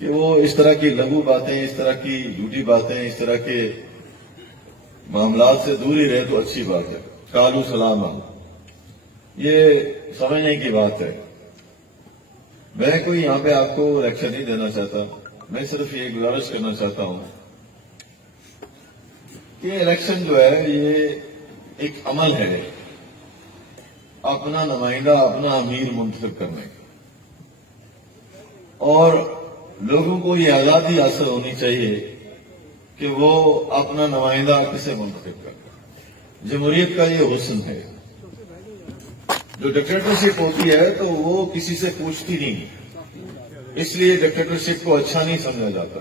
کہ وہ اس طرح کی لغو باتیں، اس طرح کی جھوٹی باتیں، اس طرح کے معاملات سے دور ہی رہے تو اچھی بات ہے. کالو سلام یہ سمجھنے کی بات ہے. میں کوئی یہاں پہ آپ کو لیکچر نہیں دینا چاہتا، میں صرف یہ گزارش کرنا چاہتا ہوں کہ الیکشن جو ہے یہ ایک عمل ہے اپنا نمائندہ، اپنا امیر منتخب کرنے کا، اور لوگوں کو یہ آزادی حاصل ہونی چاہیے کہ وہ اپنا نمائندہ کسے منتخب کرے. جمہوریت کا یہ حسن ہے. جو ڈکٹیٹرشپ ہوتی ہے تو وہ کسی سے پوچھتی نہیں، اس لیے ڈکٹیٹرشپ کو اچھا نہیں سمجھا جاتا.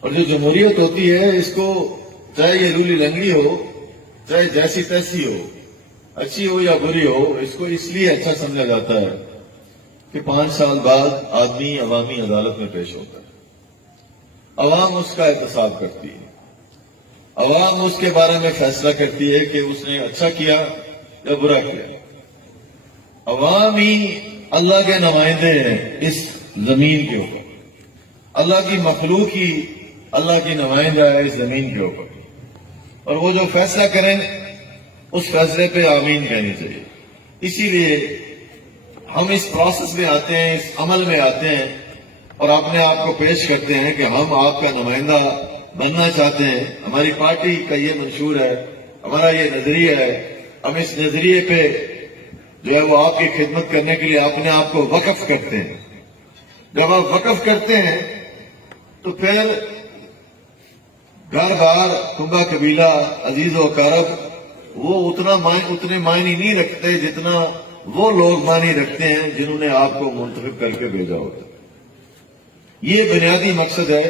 اور جو جمہوریت ہوتی ہے اس کو چاہے یہ لولی لنگڑی ہو، چاہے جیسی تیسی ہو، اچھی ہو یا بری ہو، اس کو اس لیے اچھا سمجھا جاتا ہے کہ 5 سال بعد آدمی عوامی عدالت میں پیش ہوتا ہے. عوام اس کا احتساب کرتی ہے، عوام اس کے بارے میں فیصلہ کرتی ہے کہ اس نے اچھا کیا یا برا کیا. عوام ہی اللہ کے نمائندے ہیں اس زمین کے اوپر. اللہ کی مخلوق ہی اللہ کی نمائندہ ہے اس زمین کے اوپر، اور وہ جو فیصلہ کریں اس فیصلے پہ آمین کہنی چاہیے. اسی لیے ہم اس پروسیس میں آتے ہیں، اس عمل میں آتے ہیں اور اپنے آپ کو پیش کرتے ہیں کہ ہم آپ کا نمائندہ بننا چاہتے ہیں. ہماری پارٹی کا یہ منشور ہے، ہمارا یہ نظریہ ہے. ہم اس نظریے پہ جو ہے وہ آپ کی خدمت کرنے کے لیے اپنے آپ کو وقف کرتے ہیں. جب آپ وقف کرتے ہیں تو پھر گھر بار کنبہ قبیلہ عزیز و اقارب وہ اتنے معنی نہیں رکھتے جتنا وہ لوگ معنی رکھتے ہیں جنہوں نے آپ کو منتخب کر کے بھیجا ہوتا ہے. یہ بنیادی مقصد ہے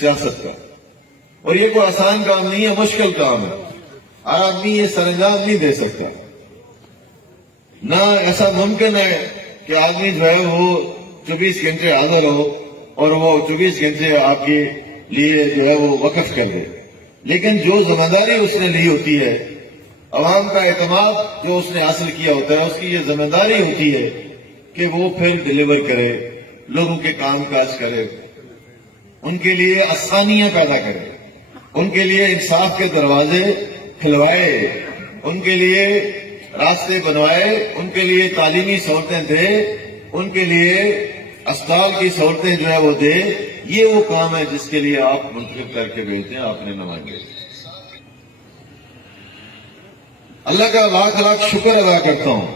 سیاست کا، اور یہ کوئی آسان کام نہیں ہے، مشکل کام ہے. ہر آدمی یہ سر انجام نہیں دے سکتا. نہ ایسا ممکن ہے کہ آدمی جو ہے وہ 24 گھنٹے حاضر ہو اور وہ 24 گھنٹے آپ کے لیے جو ہے وہ وقف کر دے. لیکن جو ذمہ داری اس نے لی ہوتی ہے، عوام کا اعتماد جو اس نے حاصل کیا ہوتا ہے، اس کی یہ ذمہ داری ہوتی ہے کہ وہ پھر ڈیلیور کرے، لوگوں کے کام کاج کرے، ان کے لیے آسانیاں پیدا کرے، ان کے لیے انصاف کے دروازے کھلوائے، ان کے لیے راستے بنوائے، ان کے لیے تعلیمی سہولتیں دے، ان کے لیے اسپتال کی سہولتیں جو ہے وہ دے. یہ وہ کام ہے جس کے لیے آپ منتخب کر کے بھیجتے ہیں اپنے نمائندے. اللہ کا لاکھ لاکھ شکر ادا کرتا ہوں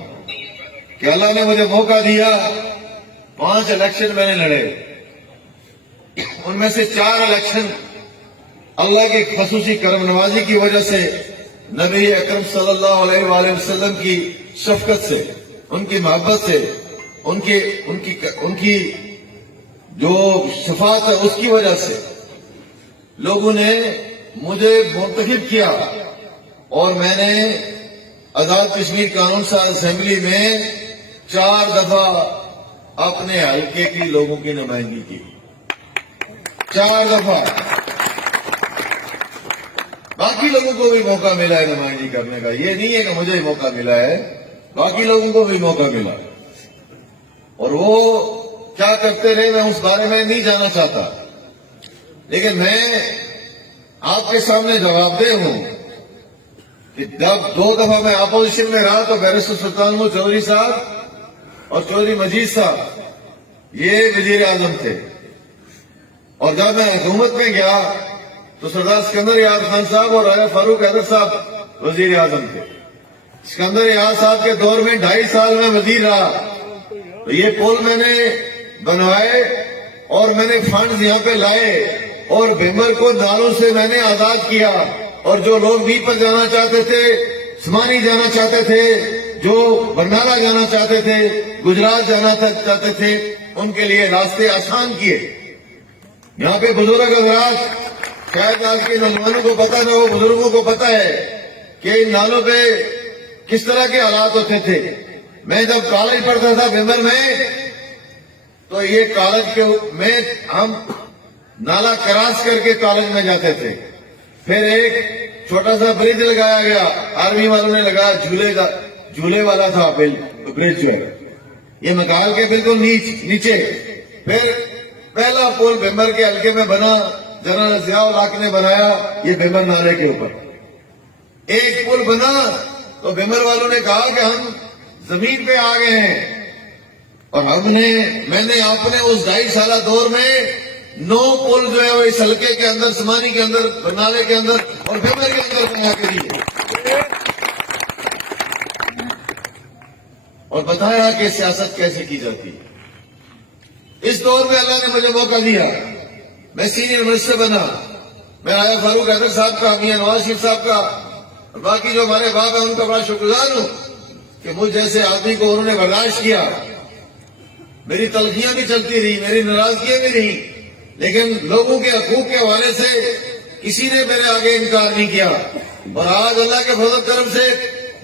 کہ اللہ نے مجھے موقع دیا. 5 الیکشن میں نے لڑے، ان میں سے 4 الیکشن اللہ کی خصوصی کرم نوازی کی وجہ سے، نبی اکرم صلی اللہ علیہ وآلہ وسلم کی شفقت سے، ان کی محبت سے، ان کی جو شفاعت ہے اس کی وجہ سے لوگوں نے مجھے منتخب کیا، اور میں نے آزاد کشمیر قانون ساز اسمبلی میں 4 دفعہ اپنے حلقے کی لوگوں کی نمائندگی کی. 4 دفعہ. باقی لوگوں کو بھی موقع ملا ہے نمائندگی کرنے کا. یہ نہیں ہے کہ مجھے موقع ملا ہے، باقی لوگوں کو بھی موقع ملا. اور وہ کیا کرتے رہے میں اس بارے میں نہیں جانا چاہتا، لیکن میں آپ کے سامنے جواب دہ ہوں کہ جب 2 دفعہ میں اپوزیشن میں رہا تو بیرسٹر سلطان محمود چودھری صاحب اور چودھری مجید صاحب یہ وزیر اعظم تھے، اور جب میں حکومت میں گیا تو سردار سکندر یاد خان صاحب اور راجہ فاروق حیدر صاحب وزیر اعظم تھے. سکندر یاد صاحب کے دور میں 2.5 سال میں وزیر رہا. تو یہ پول میں نے بنوائے اور میں نے فنڈز یہاں پہ لائے اور بھیمر کو نالوں سے میں نے آزاد کیا، اور جو لوگ بی پر جانا چاہتے تھے، سمانی جانا چاہتے تھے، جو برنالہ جانا چاہتے تھے، گجرات جانا چاہتے تھے، ان کے لیے راستے آسان کیے. یہاں پہ بزرگ حضرات، شاید آج کے نوجوانوں کو پتا نہ ہو، بزرگوں کو پتا ہے کہ ان نالوں پہ کس طرح کے حالات ہوتے تھے. میں جب کالج پڑھتا تھا بھیمر میں تو یہ کالج میں ہم نالا کراس کر کے کالج میں جاتے تھے. پھر ایک چھوٹا سا برج لگایا گیا، آرمی والوں نے لگایا، جھولے والا تھا برج جو یہ مکال کے بالکل نیچے. پھر پہلا پل بھمر کے حلقے میں بنا، جنرل ضیاء الحق نے بنایا، یہ بھمر نالے کے اوپر ایک پل بنا تو بھمر والوں نے کہا کہ ہم زمین پہ آ گئے ہیں، اور میں نے اپنے اس 2.5 سالہ دور میں 9 پل جو ہے وہ اس حلقے کے اندر، سمانی کے اندر، برنالے کے اندر اور بھمر کے اندر بنا کے دیے اور بتایا کہ سیاست کیسے کی جاتی ہے۔ اس دور میں اللہ نے مجھے موقع دیا، میں سینئر منسٹر بنا، میں آیا فاروق حیدر صاحب کا، میاں نواز شریف صاحب کا اور باقی جو ہمارے باپ ہیں ان کا بڑا شکر گزار ہوں کہ مجھ جیسے آدمی کو انہوں نے برداشت کیا۔ میری تلخیاں بھی چلتی رہی، میری ناراضگیاں بھی رہی، لیکن لوگوں کے حقوق کے حوالے سے کسی نے میرے آگے انکار نہیں کیا۔ اور آج اللہ کے فضل کرم سے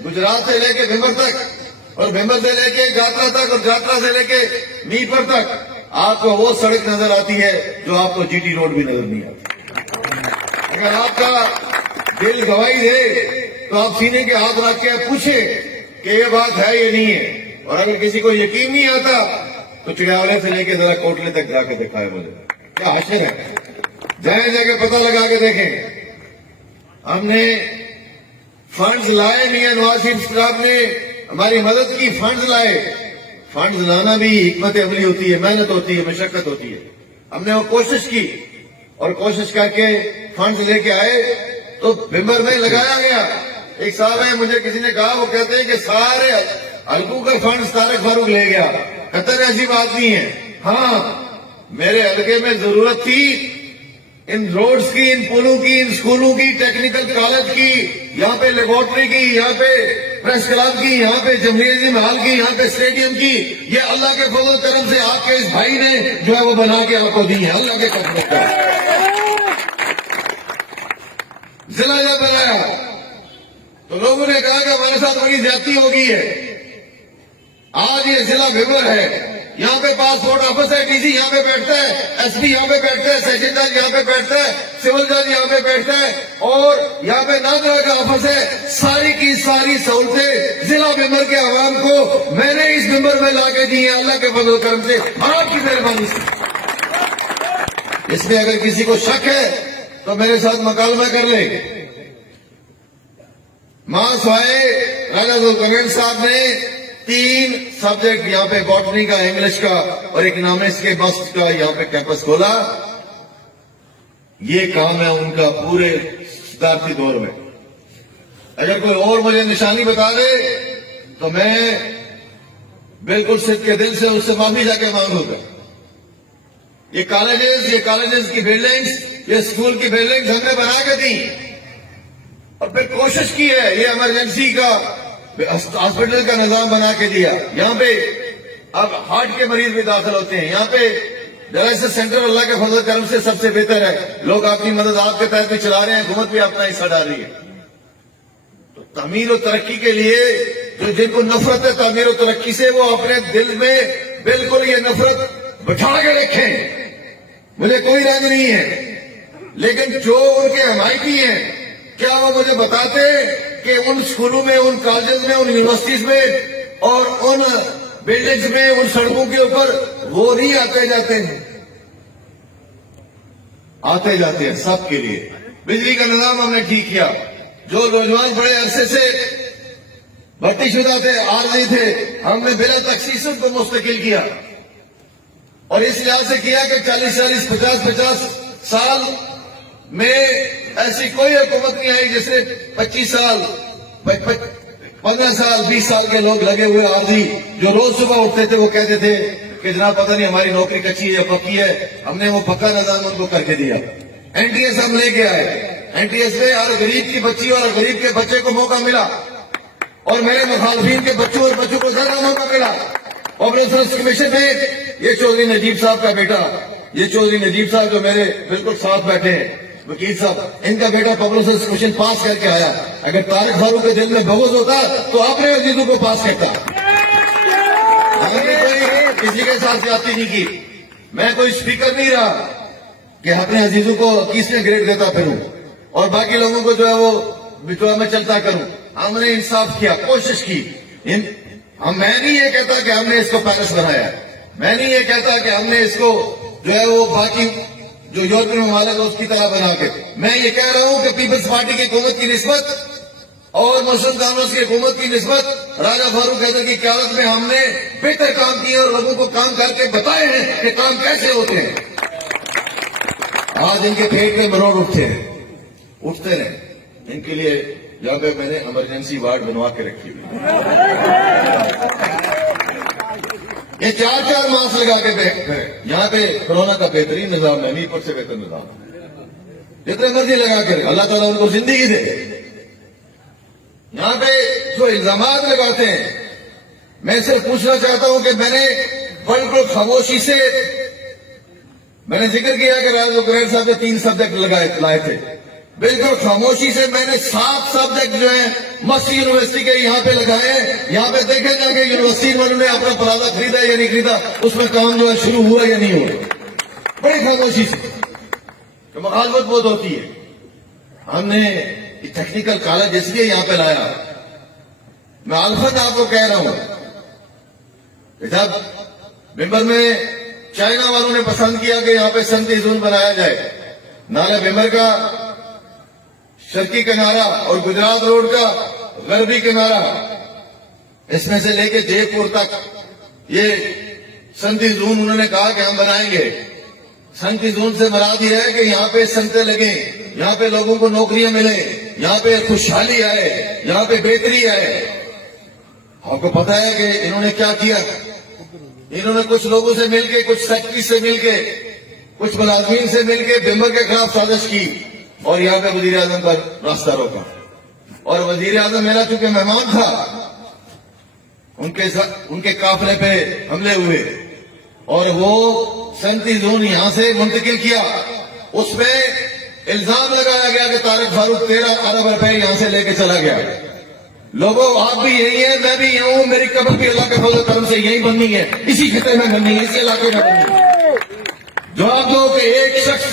گجرات سے لے کے بھمر تک اور بھمر سے لے کے جاترا تک اور جاترا سے لے کے میپر تک آپ کو وہ سڑک نظر آتی ہے جو آپ کو جی ٹی روڈ بھی نظر نہیں آتی۔ اگر آپ کا دل گواہی دے تو آپ سینے کے ہاتھ رکھ کے پوچھیں کہ یہ بات ہے یا نہیں ہے، اور اگر کسی کو یقین نہیں آتا تو چڑیالے سے لے کے ذرا کوٹلے تک جا کے دکھائے مجھے، کیا حشر ہے، جائیں جا کے پتہ لگا کے دیکھیں۔ ہم نے فنڈز لائے، میاں نواز شریف صاحب نے ہماری مدد کی، فنڈز لائے۔ فنڈز لانا بھی حکمت عملی ہوتی ہے، محنت ہوتی ہے، مشقت ہوتی ہے۔ ہم نے وہ کوشش کی اور کوشش کر کے فنڈز لے کے آئے تو بھمر میں لگایا گیا۔ ایک صاحب ہے، مجھے کسی نے کہا، وہ کہتے ہیں کہ سارے حلقوں کا فنڈز طارق فاروق لے گیا۔ قطر ایسی بات نہیں ہے۔ ہاں، میرے حلقے میں ضرورت تھی ان روڈز کی، ان پلوں کی، ان سکولوں کی، ٹیکنیکل کالج کی، یہاں پہ لیبورٹری کی، یہاں پہ پریس کلب کی، یہاں پہ جمہوریہ محل کی، یہاں پہ اسٹیڈیم کی۔ یہ اللہ کے فضل و کرم سے آپ کے اس بھائی نے جو ہے وہ بنا کے آپ کو دی ہے، اللہ کے کرم سے۔ ضلع جب بنایا تو لوگوں نے کہا کہ ہمارے ساتھ بڑی زیادتی ہو گئی ہے۔ آج یہ ضلع بھمر ہے، یہاں پہ پاسپورٹ آفس ہے، ڈی سی یہاں پہ بیٹھتا ہے، ایس پی یہاں پہ بیٹھتا ہے، سیشن جج یہاں پہ بیٹھتا ہے، سول جج یہاں پہ بیٹھتا ہے، اور یہاں پہ ناظرہ کا آفس ہے۔ ساری کی ساری سہولتیں ضلع بھمر کے عوام کو میں نے اس بھمر میں لا کے دی ہیں، اللہ کے فضل و کرم سے، آپ کی مہربانی سے۔ اس میں اگر کسی کو شک ہے تو میرے ساتھ مکالمہ کر لے۔ ماں سوائے راجہ ذوالقرنین صاحب نے 3 سبجیکٹ یہاں پہ، باٹنی کا، انگلش کا اور اکنامکس کے بسٹ کا یہاں پہ کیمپس کھولا۔ یہ کام ہے ان کا پورے صدارتی دور میں۔ اگر کوئی اور مجھے نشانی بتا دے تو میں بالکل صدق کے دل سے اس سے معافی جا کے مانگوں گا۔ یہ کالجز کی بلڈنگز، یہ اسکول کی بلڈنگز ہم نے بنا کے دی اور پھر کوشش کی ہے، یہ ایمرجنسی کا ہاسپٹل کا نظام بنا کے دیا۔ یہاں پہ اب ہارٹ کے مریض بھی داخل ہوتے ہیں، یہاں پہ ڈائلسس سینٹر اللہ کے فضل و کرم سے سب سے بہتر ہے۔ لوگ آپ کی مدد آپ کے تحت بھی چلا رہے ہیں، حکومت بھی اپنا حصہ ڈال رہی ہے۔ تو تعمیر و ترقی کے لیے جن کو نفرت ہے تعمیر و ترقی سے، وہ اپنے دل میں بالکل یہ نفرت بٹھا کے رکھیں۔ مجھے کوئی رنگ نہیں ہے، لیکن جو ان کے حمایتی ہیں، کیا وہ مجھے بتاتے کہ ان سکولوں میں، ان کالجز میں، ان یونیورسٹیز میں اور ان بلڈنگز میں، ان سڑکوں کے اوپر وہ نہیں آتے جاتے ہیں؟ آتے جاتے ہیں سب کے لیے۔ بجلی کا نظام ہم نے ٹھیک کیا۔ جو نوجوان بڑے عرصے سے بھرتی شدہ تھے، عارضی تھے، ہم نے بلا تخصیص ان کو مستقل کیا، اور اس لحاظ سے کیا کہ 40 50 سال میں ایسی کوئی حکومت نہیں آئی جس نے 25 سال 15 سال 20 سال کے لوگ لگے ہوئے عارضی جو روز صبح اٹھتے تھے، وہ کہتے تھے کہ جناب پتہ نہیں ہماری نوکری کچی ہے یا پکی ہے۔ ہم نے وہ پکا نظام ان کو کر کے دیا۔ این ٹی ایس ہم لے کے آئے، این ٹی ایس میں ہر غریب کی بچی اور غریب کے بچے کو موقع ملا، اور میرے مخالفین کے بچوں اور بچوں کو زیادہ موقع ملا۔ پبلک سروس کمیشن میں یہ چودھری نجیب صاحب کا بیٹا، یہ چودھری نجیب صاحب جو میرے بالکل ساتھ بیٹھے ہیں، وکیل صاحب، ان کا بیٹا پبلک سروس کمیشن پاس کر کے آیا۔ اگر طارق فاروق کے دل میں بغض ہوتا تو آپ نے عزیزوں کو پاس کرتا۔ ہم نے کوئی کسی کے ساتھ زیادتی نہیں کی۔ میں کوئی اسپیکر نہیں رہا کہ اپنے عزیزوں کو 21ویں گریڈ دیتا پھروں اور باقی لوگوں کو جو ہے وہ بچوا میں چلتا کروں۔ ہم نے انصاف کیا، کوشش کی۔ میں نہیں یہ کہتا کہ ہم نے اس کو پیلس بنایا، میں نہیں یہ کہتا کہ ہم نے اس کو جو ہے وہ باقی جو یورپین ممالک ہے اس کی طرح بنا کے. میں یہ کہہ رہا ہوں کہ پیپلز پارٹی کی حکومت کی نسبت اور مسلم کانگریس کی حکومت کی نسبت راجہ فاروق حیدر کی قیادت میں ہم نے بہتر کام کیے اور لوگوں کو کام کر کے بتائے ہیں کہ کام کیسے ہوتے ہیں. آج ان کے پیٹ میں مروڑ اٹھتے رہے. ان کے لیے یہاں پہ میں نے ایمرجنسی وارڈ بنوا کے رکھی ہوئی. یہ 4 ماسک لگا کے یہاں پہ کورونا کا بہترین نظام ہے, امیر سے بہتر نظام. جتنے مرضی لگا کے اللہ تعالیٰ ان کو زندگی دے. یہاں پہ جو الزامات لگاتے ہیں, میں صرف پوچھنا چاہتا ہوں کہ میں نے بالکل خاموشی سے میں نے ذکر کیا کہ راز وکریر صاحب نے 3 سبجیکٹ لائے تھے. بالکل خاموشی سے میں نے 7 سبجیکٹ جو ہیں مسجد یونیورسٹی کے یہاں پہ لگائے ہیں. یہاں پہ دیکھیں جا کہ یونیورسٹی والوں نے اپنا پلازہ خریدا یا نہیں خریدا, اس میں کام جو ہے شروع ہوا یا نہیں ہوا. بڑی خاموشی سے کہ مخالفت بہت ہوتی ہے. ہم نے ٹیکنیکل کالج اس لیے یہاں پہ لایا. میں الفت آپ کو کہہ رہا ہوں کہ جب ممبر میں چائنا والوں نے پسند کیا کہ یہاں پہ صنعتی زون بنایا جائے, نالے ممبر کا شرقی کنارہ اور گجرات روڈ کا غربی کنارہ, اس میں سے لے کے جے پور تک یہ صنعتی زون انہوں نے کہا کہ ہم بنائیں گے. صنعتی زون سے مراد یہ ہے کہ یہاں پہ صنعتیں لگیں, یہاں پہ لوگوں کو نوکریاں ملیں, یہاں پہ خوشحالی آئے, یہاں پہ بہتری آئے. آپ کو پتا ہے کہ انہوں نے کیا کیا؟ انہوں نے کچھ لوگوں سے مل کے, کچھ سیکٹری سے مل کے, کچھ ملازمین سے مل کے بمبر کے خلاف سازش کی اور یہاں پہ وزیر اعظم کا راستہ روکا. اور وزیر اعظم میرا چونکہ مہمان تھا, ان کے قافلے پہ حملے ہوئے اور وہ صنعتی زون یہاں سے منتقل کیا. اس میں الزام لگایا گیا کہ طارق فاروق 13 ارب روپے یہاں سے لے کے چلا گیا. لوگوں آپ بھی یہی ہیں, میں بھی یہاں ہوں, میری قبر بھی اللہ کے فضل و کرم سے یہی بننی ہے, اسی خطے میں بننی ہے, اسی علاقے میں بننی ہے. جواب دو کہ ایک شخص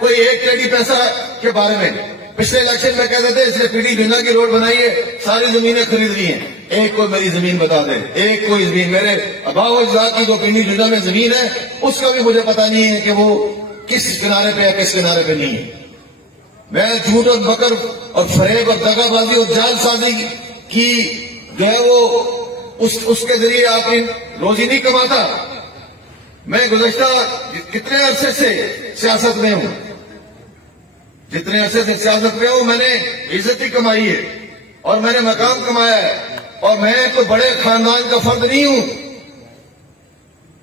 کوئی 1 کروڑ پیسہ کے بارے میں پچھلے الیکشن میں کہتے تھے اس نے پی ڈی جنا کی روڈ بنائی ہے, ساری زمینیں خرید لی ہیں. ایک کوئی میری زمین بتا دے, ایک کوئی زمین میرے ابا و اجداد کی جو پنڈی جنا میں زمین ہے اس کا بھی مجھے پتا نہیں ہے کہ وہ کس کنارے پہ ہے کس کنارے پہ نہیں ہے. میں جھوٹ اور مکر اور فریب اور دغا بازی اور جال سازی کی جو ہے وہ اس کے ذریعے آپ کی روزی نہیں کماتا. میں گزشتہ کتنے عرصے سے سیاست میں ہوں, جتنے عرصے سے سیاست میں ہوں, میں نے عزت ہی کمائی ہے اور میں نے مقام کمایا ہے, اور میں کوئی بڑے خاندان کا فرد نہیں ہوں.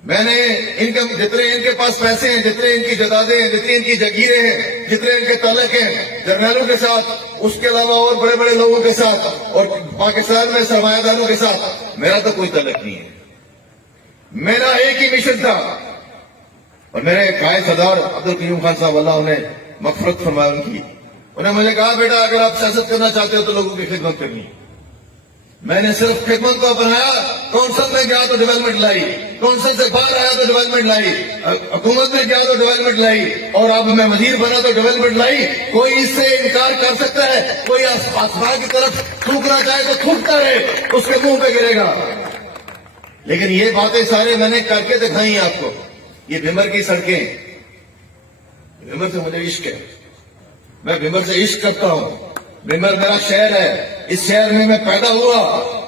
میں نے جتنے ان کے پاس پیسے ہیں, جتنے ان کی جائیدادیں ہیں, جتنی ان کی جگیریں ہیں, جتنے ان کے تعلق ہیں جرنیلوں کے ساتھ, اس کے علاوہ اور بڑے بڑے لوگوں کے ساتھ اور پاکستان میں سرمایہ داروں کے ساتھ میرا تو کوئی تعلق نہیں ہے. میرا ایک ہی مشن تھا, اور میرے قائد سردار عبدالقیوم خان صاحب اللہ انہیں مغفرت فرمائے ان کی, انہوں نے مجھے کہا بیٹا اگر آپ سیاست کرنا چاہتے ہو تو لوگوں کی خدمت کرنی ہے. میں نے صرف خدمت کو اپنایا, کونسل میں گیا تو ڈیولپمنٹ لائی, کونسل سے باہر آیا تو ڈیولپمنٹ لائی, حکومت میں گیا تو ڈیولپمنٹ لائی, اور اب میں وزیر بنا تو ڈیولپمنٹ لائی. کوئی اس سے انکار کر سکتا ہے؟ کوئی آسمان کی طرف تھوکنا چاہے تو تھوکتا رہے, اس کے منہ پہ گرے گا. لیکن یہ باتیں سارے میں نے کر کے دکھائی ہیں آپ کو. یہ بھمر کی سڑکیں, بھمر سے مجھے عشق ہے, میں بھمر سے عشق کرتا ہوں. بھمر میرا شہر ہے, اس شہر میں میں پیدا ہوا.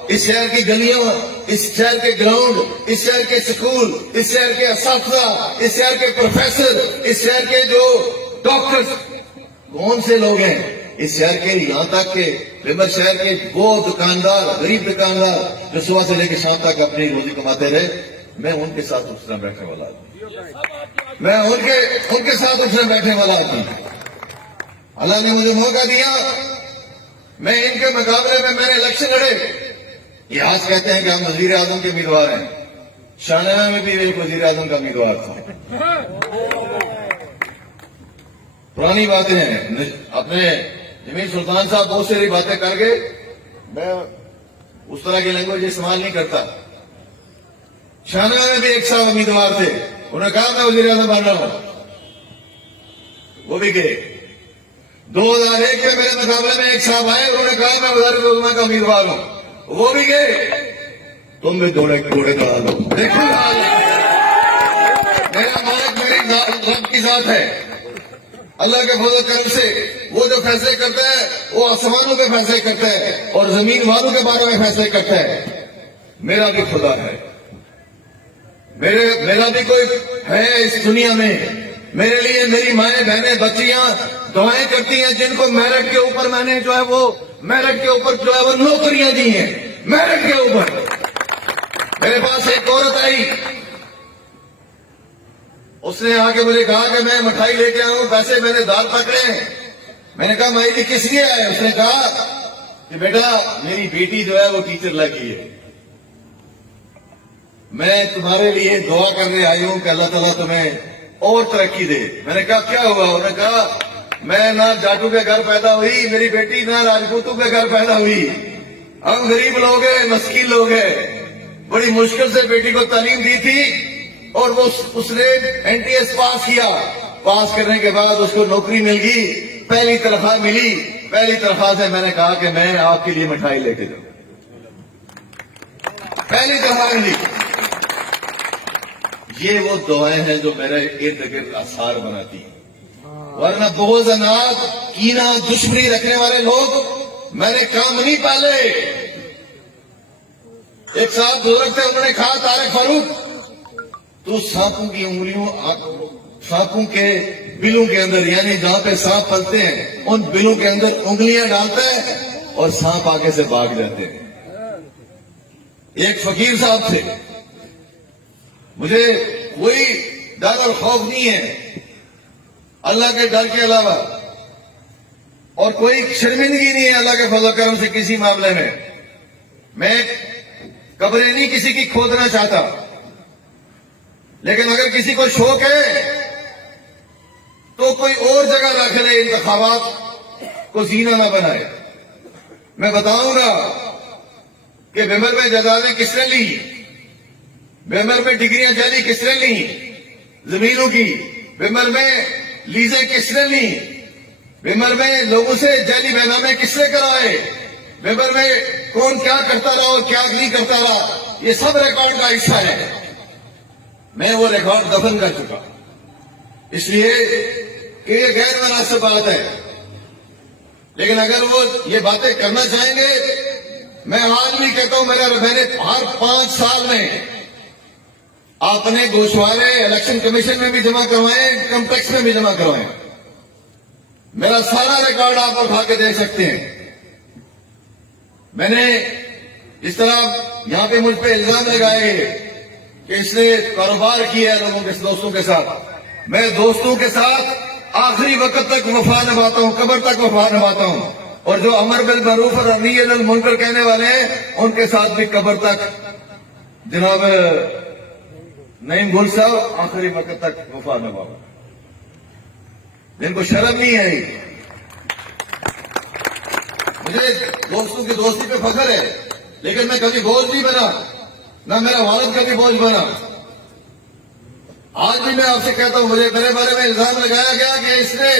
اس شہر کی گلیاں, اس شہر کے گراؤنڈ, اس شہر کے سکول, اس شہر کے اساتذہ, اس شہر کے پروفیسر, اس شہر کے جو ڈاکٹر کون سے لوگ ہیں, اس شہر کے یہاں تک کہ بھمر شہر کے وہ دکاندار, غریب دکاندار جو صبح سے لے کے شام تک اپنی روزی کماتے رہے, میں ان کے ساتھ اٹھنا بیٹھنے والا آدمی, میں ان کے ساتھ اٹھنا بیٹھنے والا آدمی. اللہ نے مجھے موقع دیا, میں ان کے مقابلے میں نے الیکشن لڑے. یہ آج کہتے ہیں کہ ہم وزیر اعظم کے امیدوار ہیں, شاہنامہ میں بھی ایک وزیر اعظم کا امیدوار تھا. پرانی باتیں ہیں. اپنے جمیل سلطان صاحب بہت ساری باتیں کر گئے, میں اس طرح کی لینگویج استعمال نہیں کرتا. شاہنامہ میں بھی ایک صاحب امیدوار تھے, انہوں نے کہا میں وزیر اعظم بن رہا ہوں, وہ بھی گئے. 2001 میں میرے مقابلے میں ایک صاحب آئے, انہوں نے کہا میں وزارت علماء کا امیدوار ہوں, وہ بھی گئے. تم بھی دوڑے کا حال ہو. دیکھو میرا مالک میری ذات ہے. اللہ کے فضل و کرم سے وہ جو فیصلے کرتا ہے وہ آسمانوں پہ فیصلے کرتا ہے اور زمین والوں کے بارے میں فیصلے کرتا ہے. میرا بھی خدا ہے, میرا بھی کوئی ہے اس دنیا میں. میرے لیے میری مائیں بہنیں بچیاں دعائیں کرتی ہیں جن کو میرٹ کے اوپر میں نے جو ہے وہ نوکریاں دی ہیں. میرٹ کے اوپر میرے پاس ایک عورت آئی, اس نے آ کے مجھے کہا کہ میں مٹھائی لے کے آؤں, پیسے میں نے دال پکڑے ہیں. میں نے کہا میں کس لیے آئے؟ اس نے کہا کہ بیٹا میری بیٹی جو ہے وہ ٹیچر لگی ہے, میں تمہارے لیے دعا کرنے آئی ہوں کہ اللہ تعالیٰ تمہیں اور ترقی دے. میں نے کہا کیا ہوا؟ انہوں نے کہا میں نہ جاٹو کے گھر پیدا ہوئی, میری بیٹی نہ راجپوتوں کے گھر پیدا ہوئی, ہم غریب لوگ ہیں, مسکین لوگ ہیں. بڑی مشکل سے بیٹی کو تعلیم دی تھی اور وہ اس نے NTS پاس کیا. پاس کرنے کے بعد اس کو نوکری مل گئی, پہلی تنخواہ ملی. پہلی تنخواہ سے میں نے کہا کہ میں آپ کے لیے مٹھائی لے کے جاؤں. پہلی تنخواہ ملی. یہ وہ دعائیں ہیں جو میرے ارد گرد آثار بناتی ہیں. ورنہ بغض اناد کینہ دشمنی رکھنے والے لوگ میں نے کام نہیں پالے. ایک صاحب بزرگ تھے, انہوں نے کہا طارق فاروق تو سانپوں کی انگلیوں, سانپوں کے بلوں کے اندر, یعنی جہاں پہ سانپ پلتے ہیں ان بلوں کے اندر انگلیاں ڈالتا ہے اور سانپ آگے سے بھاگ جاتے ہیں. ایک فقیر صاحب تھے, مجھے کوئی ڈر اور خوف نہیں ہے اللہ کے ڈر کے علاوہ, اور کوئی شرمندگی نہیں ہے اللہ کے فضل و کرم سے کسی معاملے میں. میں قبریں نہیں کسی کی کھودنا چاہتا, لیکن اگر کسی کو شوق ہے تو کوئی اور جگہ رکھ لے, انتخابات کو زینہ نہ بنائے. میں بتاؤں گا کہ بیمر میں جائیدادیں کس نے لی, بیمر میں ڈگریاں جعلی کس نے لی زمینوں کی, بیمر میں لیزیں کس نے لی, بیمر میں لوگوں سے جعلی بے نامے کس نے کرائے, بیمر میں کون کیا کرتا رہا اور کیا نہیں کرتا رہا, یہ سب ریکارڈ کا حصہ ہے. میں وہ ریکارڈ دفن کر چکا, اس لیے کہ یہ غیر مناسب بات ہے. لیکن اگر وہ یہ باتیں کرنا چاہیں گے, میں آج بھی کہتا ہوں, میں نے ہر 5 سال میں آپ نے گوشوارے الیکشن کمیشن میں بھی جمع کروائے, انکم ٹیکس میں بھی جمع کروائے. میرا سارا ریکارڈ آپ اٹھا کے دیکھ سکتے ہیں. میں نے اس طرح یہاں پہ مجھ پہ الزام لگائے کہ اس نے کاروبار کیا ہے لوگوں کے دوستوں کے ساتھ. میں دوستوں کے ساتھ آخری وقت تک وفا نبھاتا ہوں, قبر تک وفا نبھاتا ہوں, اور جو امر بالمعروف اور نہی عن المنکر کہنے والے ہیں ان کے ساتھ بھی قبر تک, جناب نعیم گل صاحب, آخری وقت تک وفا نبھاؤں. جن کو شرم نہیں ہے. مجھے دوستوں کی دوستی پہ فخر ہے, لیکن میں کبھی بوجھ نہیں بنا, نہ میرا والد کبھی بوجھ بنا. آج بھی میں آپ سے کہتا ہوں, مجھے میرے بارے میں الزام لگایا گیا کہ اس نے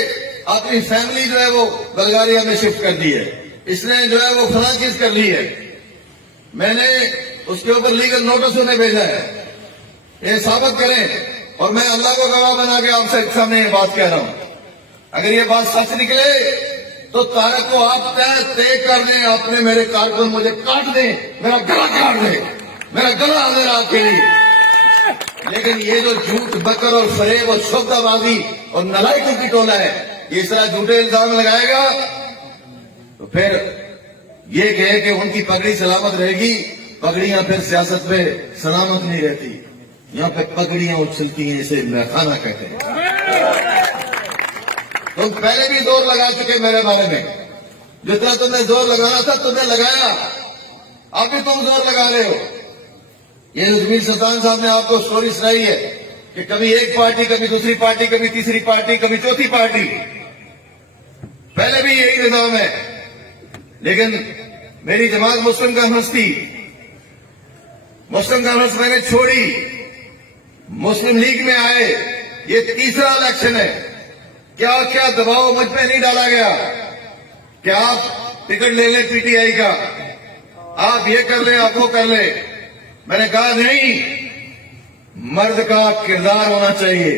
اپنی فیملی جو ہے وہ بلغاریہ میں شفٹ کر دی ہے, اس نے جو ہے وہ فلاں چیز کر لی ہے. میں نے اس کے اوپر لیگل نوٹس انہیں بھیجا ہے, یہ ثابت کریں, اور میں اللہ کو گواہ بنا کے آپ سے سامنے یہ بات کہہ رہا ہوں. اگر یہ بات سچ نکلے تو طارق کو آپ طے کر دیں, آپ نے میرے کارکن مجھے کاٹ دیں, میرا گلا کاٹ دیں, میرا گلا حاضر آپ کے لیے. لیکن یہ جو جھوٹ بکر اور فریب اور شبدہ بازی اور نلائکوں کی ٹولہ ہے, یہ اس طرح جھوٹے الزام لگائے گا تو پھر یہ کہے کہ ان کی پگڑی سلامت رہے گی. پگڑیاں پھر سیاست میں سلامت نہیں رہتی, یہاں پہ پگڑیاں اچھلتی ہیں, اسے میخانہ کہتے ہیں. تم پہلے بھی زور لگا چکے میرے بارے میں, جتنا تم نے زور لگانا تھا تم نے لگایا, اب بھی تم زور لگا رہے ہو. یہ زمین سلطان صاحب نے آپ کو سٹوری سنائی ہے کہ کبھی ایک پارٹی, کبھی دوسری پارٹی, کبھی تیسری پارٹی, کبھی چوتھی پارٹی. پہلے بھی یہی نظام ہے. لیکن میری جماعت مسلم کانفرنس تھی, مسلم کانفرنس میں نے چھوڑی, مسلم لیگ میں آئے. یہ تیسرا الیکشن ہے. کیا کیا دباؤ مجھ پہ نہیں ڈالا گیا کہ آپ ٹکٹ لے لیں پی ٹی آئی کا, آپ یہ کر لیں, آپ وہ کر لیں. میں نے کہا نہیں, مرد کا کردار ہونا چاہیے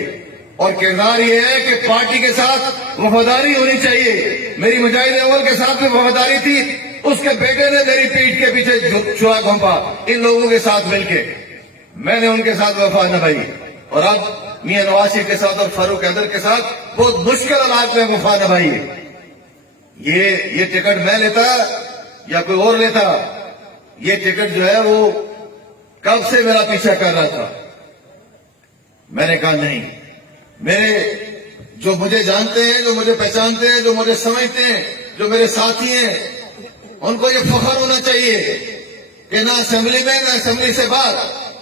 اور کردار یہ ہے کہ پارٹی کے ساتھ وفاداری ہونی چاہیے. میری مجاہد اول کے ساتھ بھی وفاداری تھی. اس کے بیٹے نے میری پیٹھ کے پیچھے چھڑا گھونپا ان لوگوں کے ساتھ مل کے. میں نے ان کے ساتھ وفا نبھائی. اور اب میاں نواز شریف کے ساتھ اور فاروق حیدر کے ساتھ بہت مشکل حالات میں وفا نبھائی ہے. یہ ٹکٹ میں لیتا یا کوئی اور لیتا، یہ ٹکٹ جو ہے وہ کب سے میرا پیچھا کر رہا تھا. میں نے کہا نہیں، میرے جو مجھے جانتے ہیں، جو مجھے پہچانتے ہیں، جو مجھے سمجھتے ہیں، جو میرے ساتھی ہیں، ان کو یہ فخر ہونا چاہیے کہ نہ اسمبلی میں، نہ اسمبلی سے باہر،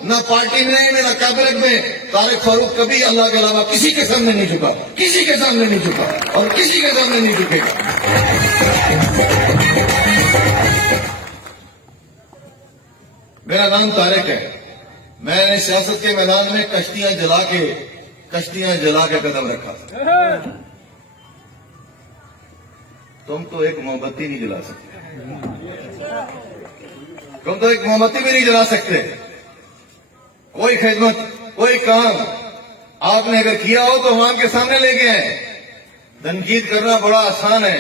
نہ پارٹی میں، نہ کیبنٹ میں طارق فاروق کبھی اللہ کے علاوہ کسی کے سامنے نہیں جھکا، کسی کے سامنے نہیں جھکا اور کسی کے سامنے نہیں جھکے گا. میرا نام طارق ہے. میں نے سیاست کے میدان میں کشتیاں جلا کے قدم رکھا. تم تو ایک موم بتی نہیں جلا سکتے، تم تو ایک موم بتی بھی نہیں جلا سکتے. کوئی خدمت، کوئی کام آپ نے اگر کیا ہو تو عوام کے سامنے لے کے آئے. تنقید کرنا بڑا آسان ہے،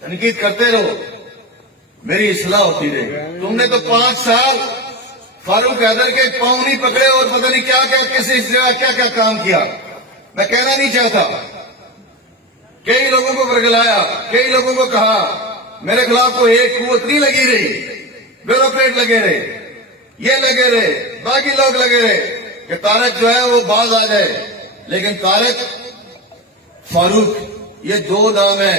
تنقید کرتے رہو، میری اصلاح ہوتی رہے. تم نے تو 5 سال فاروق حیدر کے پاؤں نہیں پکڑے اور پتہ نہیں کیا کسی جگہ کیا کام کیا. میں کہنا نہیں چاہتا. کئی لوگوں کو برگلایا، کئی لوگوں کو کہا. میرے خلاف تو ایک قوت نہیں لگی رہی. بیوروکریٹ لگے رہے، یہ لگے رہے، باقی لوگ لگے رہے کہ طارق جو ہے وہ باز آ جائے. لیکن طارق فاروق یہ 2 نام ہے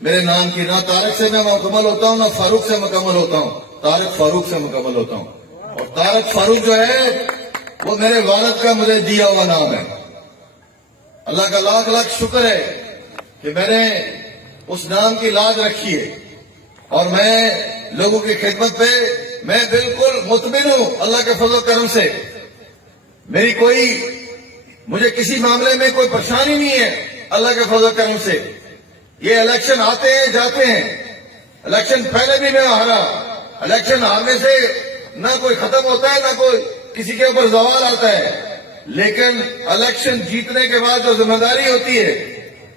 میرے نام کی. نہ طارق سے میں مکمل ہوتا ہوں، نہ فاروق سے مکمل ہوتا ہوں. طارق فاروق سے مکمل ہوتا ہوں. اور طارق فاروق جو ہے وہ میرے والد کا مجھے دیا ہوا نام ہے. اللہ کا لاکھ لاکھ شکر ہے کہ میں نے اس نام کی لاج رکھی ہے. اور میں لوگوں کی خدمت پہ میں بالکل مطمئن ہوں اللہ کے فضل و کرم سے. مجھے کسی معاملے میں کوئی پریشانی نہیں ہے اللہ کے فضل و کرم سے. یہ الیکشن آتے ہیں جاتے ہیں. الیکشن پہلے بھی میں ہارا. الیکشن ہارنے سے نہ کوئی ختم ہوتا ہے، نہ کوئی کسی کے اوپر زوال آتا ہے. لیکن الیکشن جیتنے کے بعد جو ذمہ داری ہوتی ہے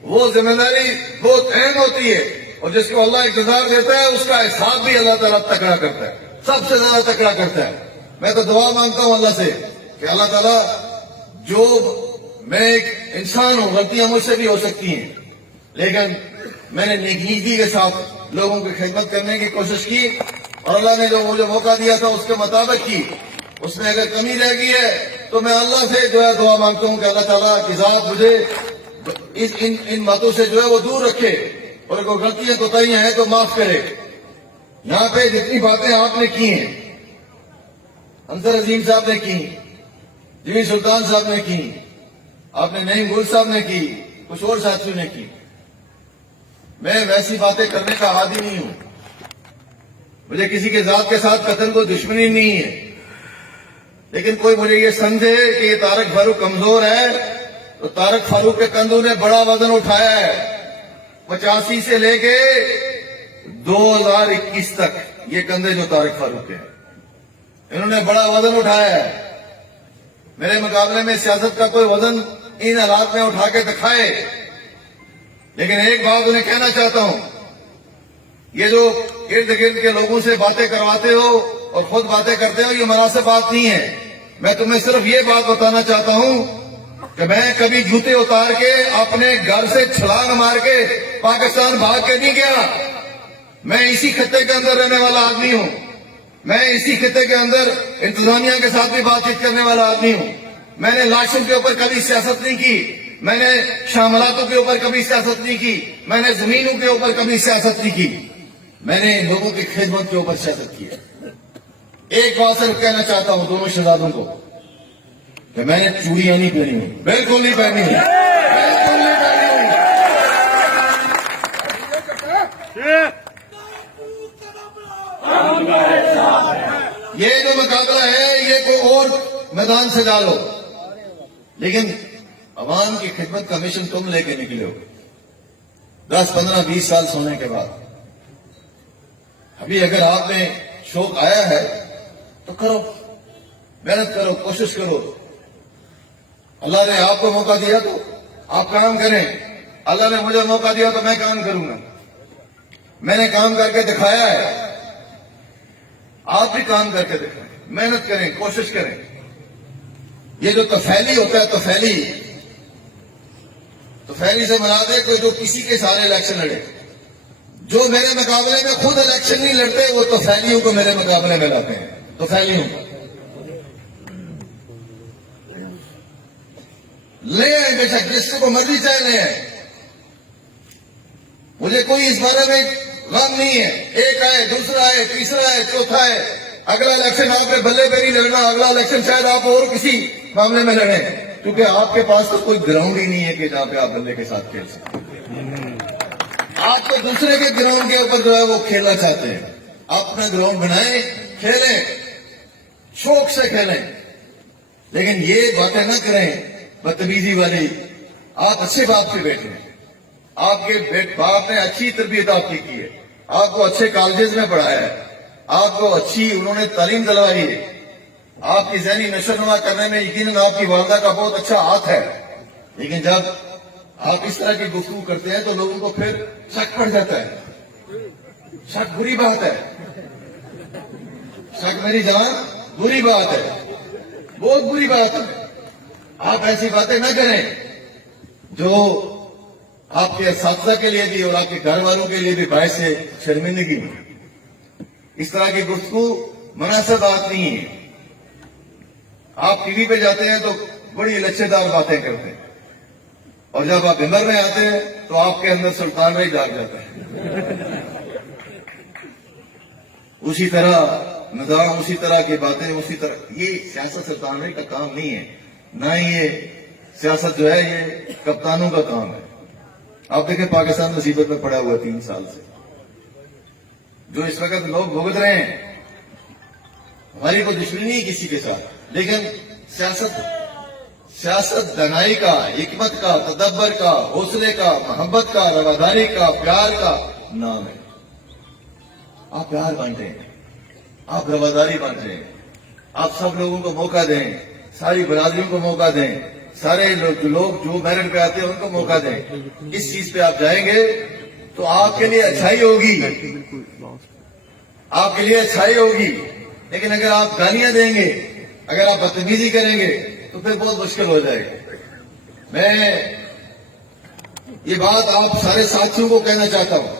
وہ ذمہ داری بہت اہم ہوتی ہے. اور جس کو اللہ اقتدار دیتا ہے اس کا حساب بھی اللہ تعالیٰ تکڑا کرتا ہے، سب سے زیادہ تکڑا کرتا ہے. میں تو دعا مانگتا ہوں اللہ سے کہ اللہ تعالیٰ، جو میں ایک انسان ہوں، غلطیاں مجھ سے بھی ہو سکتی ہیں، لیکن میں نے نیکی کے ساتھ لوگوں کی خدمت کرنے کی کوشش کی اور اللہ نے جو مجھے موقع دیا تھا اس کے مطابق کی. اس میں اگر کمی رہ گئی ہے تو میں اللہ سے جو ہے دعا مانگتا ہوں کہ اللہ تعالیٰ کی ذات مجھے ان باتوں سے جو ہے وہ دور رکھے اور اگر غلطیاں کوتاہیاں ہیں تو معاف کرے. یہاں پہ جتنی باتیں آپ نے کی ہیں، انصر عظیم صاحب نے کی، جمی سلطان صاحب نے کی، آپ نے نعیم گل صاحب نے کی، کچھ اور ساتھیوں نے کی. میں ویسی باتیں کرنے کا عادی نہیں ہوں. مجھے کسی کے ذات کے ساتھ قتل کو دشمنی نہیں ہے. لیکن کوئی مجھے یہ سمجھے کہ یہ طارق فاروق کمزور ہے تو طارق فاروق کے کندھوں نے بڑا وزن اٹھایا ہے. 85 سے لے کے 2021 تک یہ کندھے جو طارق فاروق کے ہیں، انہوں نے بڑا وزن اٹھایا ہے. میرے مقابلے میں سیاست کا کوئی وزن ان حالات میں اٹھا کے دکھائے. لیکن ایک بات انہیں کہنا چاہتا ہوں، یہ جو ارد گرد کے لوگوں سے باتیں کرواتے ہو اور خود باتیں کرتے ہو، یہ مناسب بات نہیں ہے. میں تمہیں صرف یہ بات بتانا چاہتا ہوں کہ میں کبھی جوتے اتار کے اپنے گھر سے چھلانگ مار کے پاکستان بھاگ کے نہیں گیا. میں اسی خطے کے اندر رہنے والا آدمی ہوں. میں اسی خطے کے اندر انتظامیہ کے ساتھ بھی بات چیت کرنے والا آدمی ہوں. میں نے لاشوں کے اوپر کبھی سیاست نہیں کی. میں نے شاملاتوں کے اوپر کبھی سیاست نہیں کی. میں نے زمینوں کے اوپر کبھی سیاست نہیں کی. میں نے لوگوں کی خدمت کے اوپر سیاست کی ہے. ایک بات صرف کہنا چاہتا ہوں دونوں شہزادوں کو کہ میں نے چوڑیاں نہیں پہنی ہوں، بالکل نہیں پہنی ہوں، بالکل نہیں پہنی ہوں. یہ جو مقابلہ ہے یہ کوئی اور میدان سے ڈالو، لیکن عوام کی خدمت کا مشن تم لے کے نکلے ہو 10 15 20 سال سونے کے بعد. ابھی اگر آپ میں شوق آیا ہے تو کرو، محنت کرو، کوشش کرو. اللہ نے آپ کو موقع دیا تو آپ کام کریں. اللہ نے مجھے موقع دیا تو میں کام کروں گا. میں نے کام کر کے دکھایا ہے. آپ بھی کام کر کے دکھائیں, محنت کریں, کوشش کریں. یہ جو تفیلی ہوتا ہے, تفیلی سے مراد ہے کوئی جو کسی کے سارے الیکشن لڑے. جو میرے مقابلے میں خود الیکشن نہیں لڑتے وہ تفیلیوں کو میرے مقابلے میں لاتے ہیں. تفیلیوں کو لے آئے, بے شک جس کو مرضی چاہے لے آئے. مجھے کوئی اس بارے میں غم نہیں ہے. ایک آئے, دوسرا آئے, تیسرا آئے, چوتھا آئے. اگلا الیکشن آپ کے بلے پہ نہیں لڑنا. اگلا الیکشن شاید آپ اور کسی معاملے میں لڑیں, کیونکہ آپ کے پاس تو کوئی گراؤنڈ ہی نہیں ہے کہ جہاں پہ آپ بلے کے ساتھ کھیل سکیں. آپ تو دوسرے کے گراؤنڈ کے اوپر جو ہے وہ کھیلنا چاہتے ہیں. آپ اپنا گراؤنڈ بنائیں, کھیلیں, شوق سے کھیلیں, لیکن یہ باتیں نہ کریں بدتمیزی والی. آپ اچھے باپ سے بیٹھے ہیں. آپ کے باپ نے اچھی تربیت آپ کی ہے. آپ کو اچھے کالجز میں پڑھایا ہے. آپ کو اچھی انہوں نے تعلیم دلوائی ہے. آپ کی ذہنی نشو نما کرنے میں یقیناً آپ کی والدہ کا بہت اچھا ہاتھ ہے. لیکن جب آپ اس طرح کی گفتگو کرتے ہیں تو لوگوں کو پھر شک پڑ جاتا ہے. شک بری بات ہے. شک میری جان بری بات ہے, بہت بری بات ہے. آپ ایسی باتیں نہ کریں جو آپ کے اساتذہ کے لیے بھی اور آپ کے گھر والوں کے لیے بھی باعث شرمندگی. اس طرح کی گفتگو مناسب بات نہیں ہے. آپ ٹی وی پہ جاتے ہیں تو بڑی لچھے دار باتیں کرتے ہیں, اور جب آپ ممبر میں آتے ہیں تو آپ کے اندر سلطان رائی جاگ جاتا ہے. اسی طرح نظام, اسی طرح کی باتیں, اسی طرح. یہ سیاست سلطان رائی کا کام نہیں ہے, نہ ہی یہ سیاست جو ہے یہ کپتانوں کا کام ہے. آپ دیکھیں پاکستان مصیبت میں پڑا ہوا ہے 3 سال سے. جو اس وقت لوگ بھگت رہے ہیں, ہماری کوئی دشمنی نہیں کسی کے ساتھ, لیکن سیاست دانائی کا, حکمت کا, تدبر کا, حوصلے کا, محبت کا, رواداری کا, پیار کا نام ہے. آپ پیار بانٹیں, آپ رواداری بانٹیں, آپ سب لوگوں کو موقع دیں, ساری برادریوں کو موقع دیں, سارے لوگ جو میرٹ پہ آتے ہیں ان کو موقع دیں. اس چیز پہ آپ جائیں گے تو آپ کے لیے اچھائی ہوگی, آپ کے لیے اچھائی ہوگی. لیکن اگر آپ گالیاں دیں گے, اگر آپ بدتمیزی کریں گے تو پھر بہت مشکل ہو جائے گا. میں یہ بات آپ سارے ساتھیوں کو کہنا چاہتا ہوں.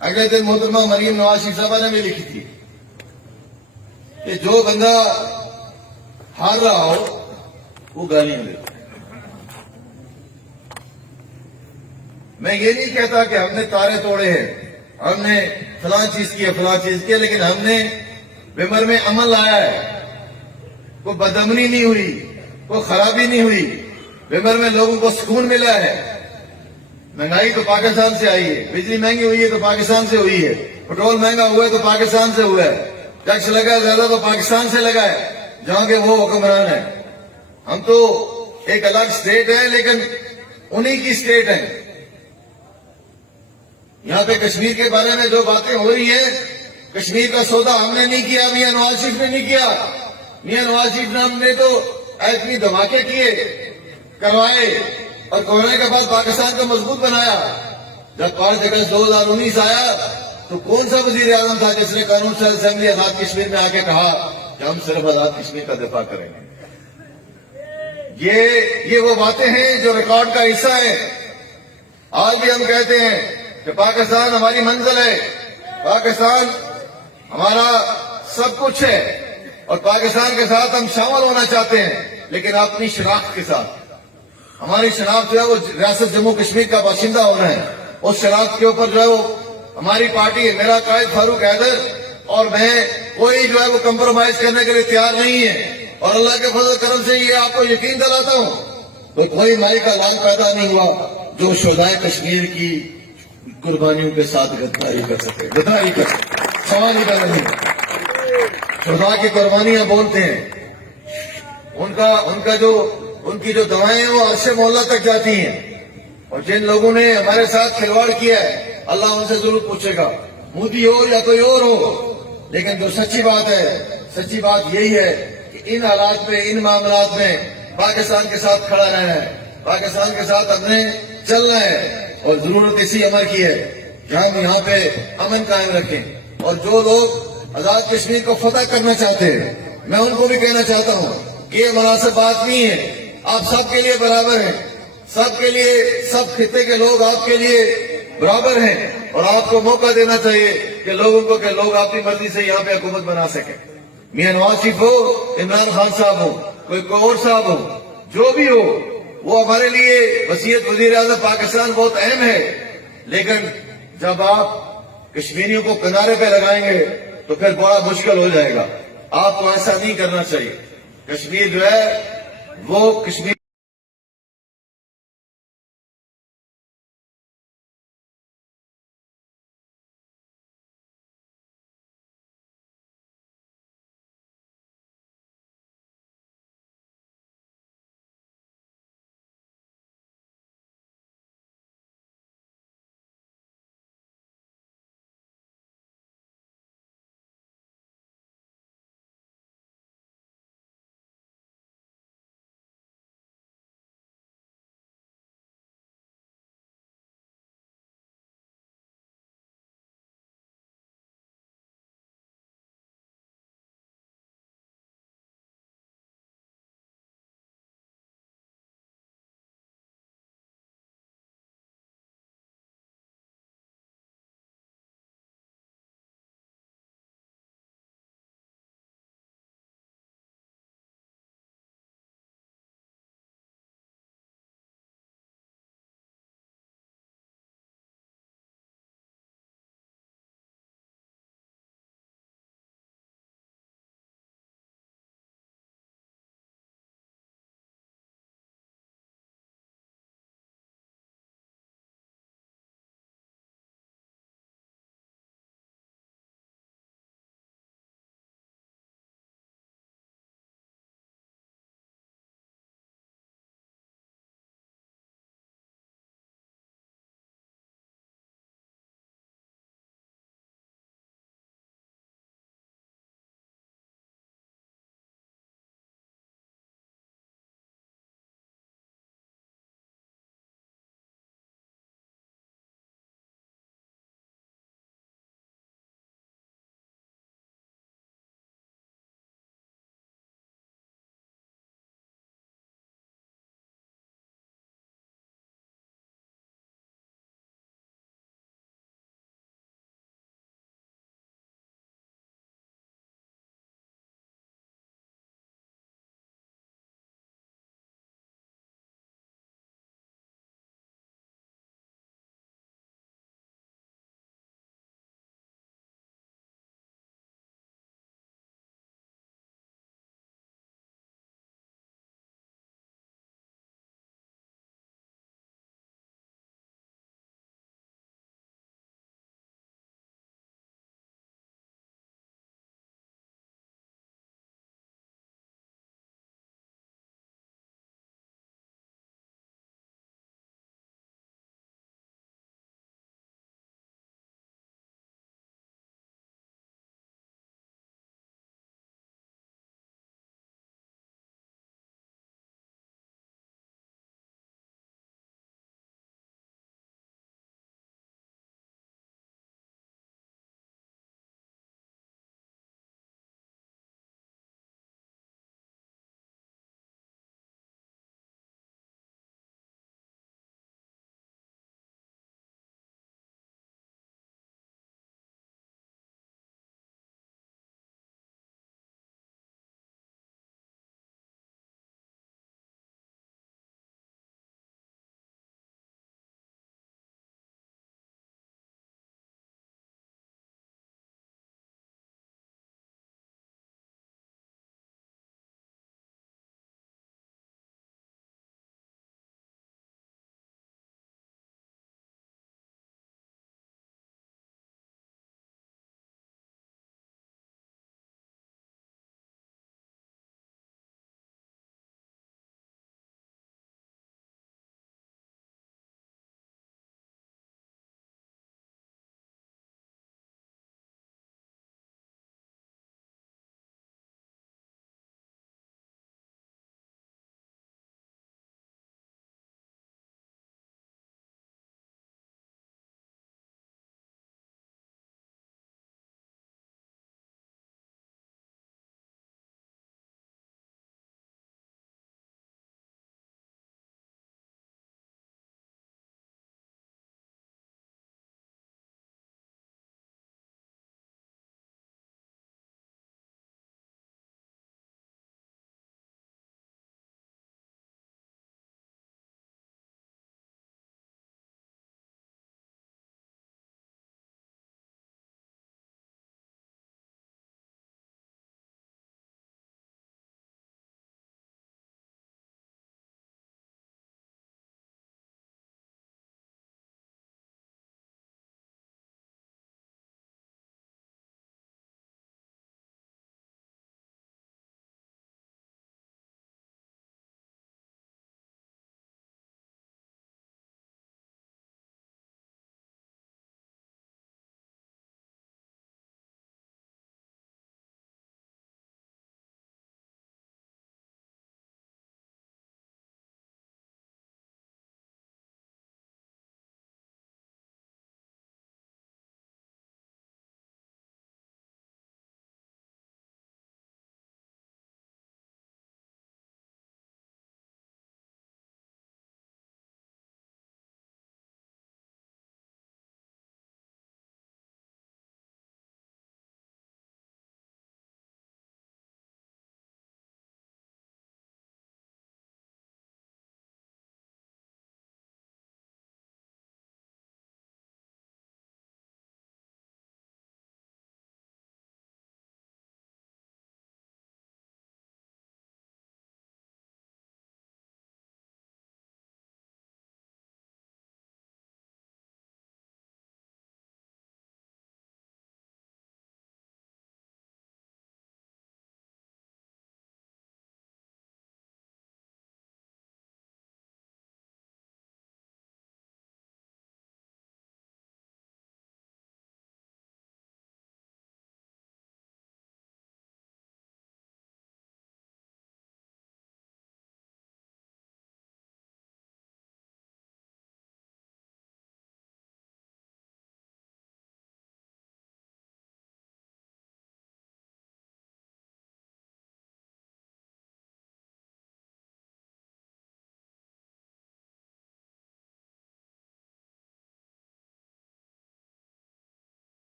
اگلے دن محترمہ مریم نواز شریف صاحبہ نے بھی لکھی تھی کہ جو بندہ ہار رہا ہو وہ گالیاں دے. میں یہ نہیں کہتا کہ ہم نے تارے توڑے ہیں, ہم نے فلاں چیز کی ہے, فلاں چیز کی ہے, لیکن ہم نے ممبر میں عمل لایا ہے. کوئی بدامنی نہیں ہوئی, کوئی خرابی نہیں ہوئی. ممبر میں لوگوں کو سکون ملا ہے. مہنگائی تو پاکستان سے آئی ہے, بجلی مہنگی ہوئی ہے تو پاکستان سے ہوئی ہے, پٹرول مہنگا ہوا ہے تو پاکستان سے ہوا ہے, ٹیکس لگا زیادہ تو پاکستان سے لگا ہے, جہاں کے وہ حکمران ہیں. ہم تو ایک الگ اسٹیٹ ہے لیکن انہی کی اسٹیٹ ہے. یہاں پہ کشمیر کے بارے میں جو باتیں ہو رہی ہیں, کشمیر کا سودا ہم نے نہیں کیا, میاں نواز شریف نے نہیں کیا. میاں نواز شریف نے ہم نے تو ایٹمی دھماکے کیے, کروائے, اور کورونا کے بعد پاکستان کو مضبوط بنایا. جب 5 اگست 2019 آیا تو کون سا وزیر اعظم تھا جس نے قانون ساز اسمبلی آزاد کشمیر میں آ کے کہا کہ ہم صرف آزاد کشمیر کا دفاع کریں گے. یہ وہ باتیں ہیں جو ریکارڈ کا حصہ ہیں. آج بھی ہم کہتے ہیں کہ پاکستان ہماری منزل ہے, پاکستان ہمارا سب کچھ ہے, اور پاکستان کے ساتھ ہم شامل ہونا چاہتے ہیں, لیکن اپنی شناخت کے ساتھ. ہماری شناخت جو ہے وہ ریاست جموں کشمیر کا باشندہ ہونا ہے. اس شناخت کے اوپر جو ہے وہ ہماری پارٹی ہے, میرا قائد فاروق حیدر اور میں کوئی جو ہے وہ کمپرومائز کرنے کے لیے تیار نہیں ہے. اور اللہ کے فضل کرم سے یہ آپ کو یقین دلاتا ہوں کہ کوئی مائی کا لال پیدا نہیں ہوا جو شہدائے کشمیر کی قربانیوں کے ساتھ غداری کر سکے. غداری کر سکے, سوال ہی پیدا نہیں. شہداء کی قربانیاں بولتے ہیں, ان کی جو دوائیں ہیں وہ عرش مولا تک جاتی ہیں. اور جن لوگوں نے ہمارے ساتھ کھلواڑ کیا ہے اللہ ان سے ضرور پوچھے گا, مودی ہو یا کوئی اور ہو. لیکن جو سچی بات ہے, سچی بات یہی ہے کہ ان حالات میں, ان معاملات میں پاکستان کے ساتھ کھڑا رہنا ہے، پاکستان کے ساتھ اپنے چلنا ہے، اور ضرورت اسی امر کی ہے کہ ہم یہاں پہ امن قائم رکھیں۔ اور جو لوگ آزاد کشمیر کو فتح کرنا چاہتے ہیں، میں ان کو بھی کہنا چاہتا ہوں کہ یہ مناسب بات نہیں ہے۔ آپ سب کے لیے برابر ہیں، سب کے لیے، سب خطے کے لوگ آپ کے لیے برابر ہیں، اور آپ کو موقع دینا چاہیے کہ لوگوں کو، کہ لوگ اپنی مرضی سے یہاں پہ حکومت بنا سکیں۔ میاں نواز شریف ہو، عمران خان صاحب ہو، کوئی اور صاحب ہو، جو بھی ہو، وہ ہمارے لیے وصیت وزیر اعظم پاکستان بہت اہم ہے، لیکن جب آپ کشمیریوں کو کنارے پہ لگائیں گے تو پھر بڑا مشکل ہو جائے گا۔ آپ کو ایسا نہیں کرنا چاہیے۔ کشمیر جو ہے وہ کشمیر